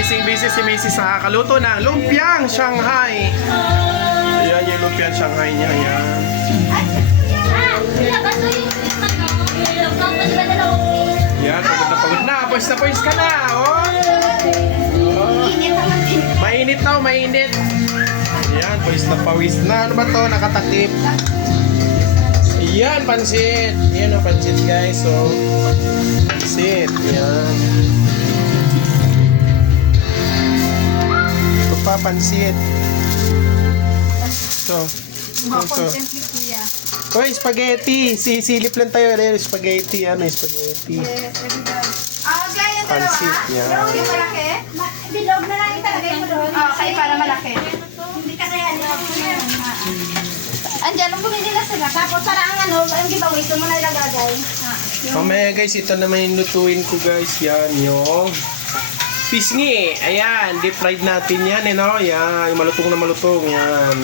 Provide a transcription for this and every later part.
busy si Macy sa kaluto ng lumpiang Shanghai. Ayan yung lumpiang Shanghai niya. Ayan. Ayan, pagod na. Pawis na pawis ka na. Oh. Mainit daw, mainit. Ayan, pawis na pawis na. Ano ba to? Nakatakip. Ayan, pansit. Ayan ang pansit guys. So, pansit. Ayan. Ito pa, pansit. Ito. Mga Ito. content ni Kuya. Hoy, spaghetti. Sisilip lang tayo. Ayan, spaghetti. Ano, spaghetti. Yes, everybody. Gaya dalawa. Pansit, yan. Bilog yung malaki? Bilog na lang italagay mo doon. Kaya para malaki. Hindi kasi Andiyan, ang bumili na sila. Tapos para ang giveaway, doon mo na ilagagay. Mamaya guys, ito naman yung lutuin ko guys. Yan, yung pisngi. Ayan, deep fried natin yan, no? Yan, yung malutong na malutong. Yan.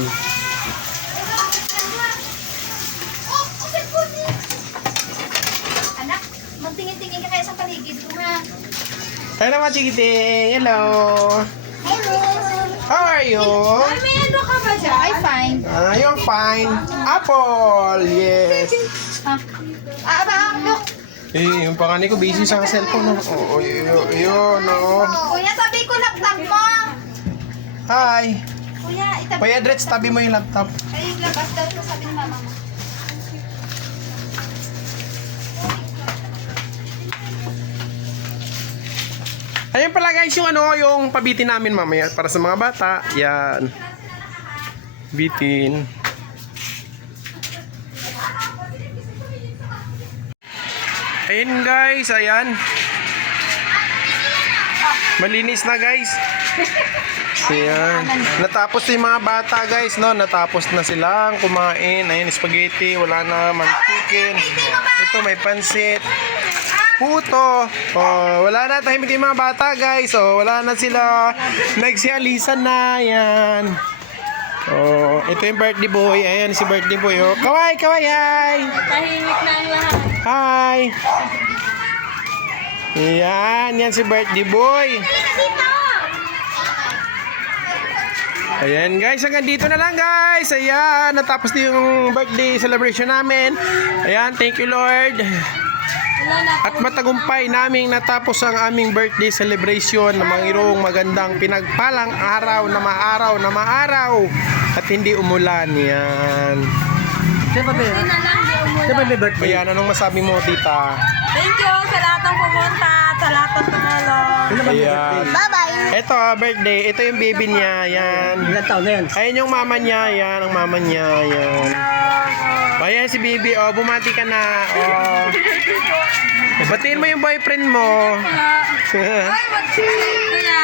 Anak, magtingin-tingin ka kaya sa paligid ko ha. Kaya naman, chikiting. Hello. Hello. How are you? May ano ka ba dyan? I'm fine. You're fine. Apple. Yes. Look. Eh, yung panganay ko busy sa cellphone. No? Oo, yun, no. Kuya, tabi ko laptop mo. Hi. Kuya, itabi. Kuya Dretz, tabi mo yung laptop. Ay, labas daw ko sabi ng mama mo. Ayan pala guys yung ano, yung pabitin namin mamaya para sa mga bata. Yan. Bitin. Ayan guys, ayan. Malinis na guys. Ayan. Natapos na yung mga bata guys, no? Natapos na silang kumain. Ayan, spaghetti, wala na chicken. Ito may pansit. Puto. Oh, wala na tahimik yung mga bata, guys. Oh, wala na sila. Nagsialisan na. Yan. Oh, ito yung birthday boy. Ayan si birthday boy. Oh, kaway, kaway, hi. Tahimik na ang lahat. Hi. Yan si birthday boy. Ayan guys, hanggang dito na lang guys. Ayan, natapos na yung birthday celebration namin. Ayan, thank you Lord. At matagumpay naming natapos ang aming birthday celebration na mayroong magandang pinagpalang araw na maaraw at hindi umulan. Yan. Hindi birthday? Ayan, anong masabi mo tita? Thank you sa lahat ng pumunta, sa lahat ng tumulong. Ayan. Bye-bye. Ito, birthday. Ito yung baby niya. Yan. Ilan taon na yan? Ayan yung mama niya. Yan, ang mama niya. Yan. Ayan si baby. Oh, bumati ka na. Oh. Batiin mo yung boyfriend mo. Ay, what's your name, Kuya?